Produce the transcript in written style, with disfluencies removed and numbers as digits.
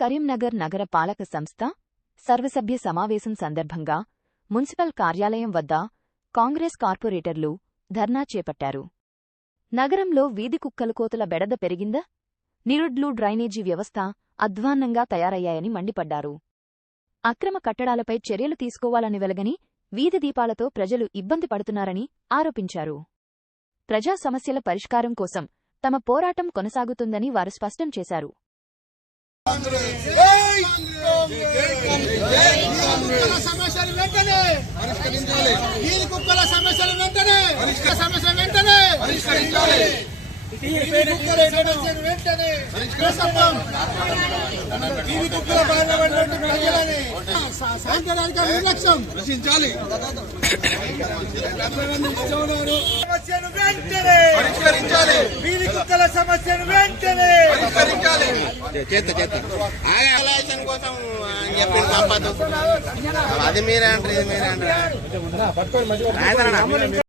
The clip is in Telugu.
కరీంనగర్ నగర పాలక సంస్థ సర్వసభ్య సమావేశం సందర్భంగా మున్సిపల్ కార్యాలయం వద్ద కాంగ్రెస్ కార్పొరేటర్లు ధర్నా చేపట్టారు. నగరంలో వీధి కుక్కల కోతల బెడద పెరిగిందా? నిరుడ్లు డ్రైనేజీ వ్యవస్థ అధ్వాన్నంగా తయారయ్యాయని మండిపడ్డారు. అక్రమ కట్టడాలపై చర్యలు తీసుకోవాలని వెలగని వీధి దీపాలతో ప్రజలు ఇబ్బంది పడుతున్నారని ఆరోపించారు. ప్రజా సమస్యల పరిష్కారం కోసం తమ పోరాటం కొనసాగుతుందని వారు స్పష్టం చేశారు. సాంకేతిక నిర్లక్ష్యం రక్షించాలి. వీధి కుక్కల సమస్యను వెంటనే పరిష్కరించాలి. కోసం చెప్పింది సంపద అది మీరే అంటారు, ఇది మీరే అంటారు.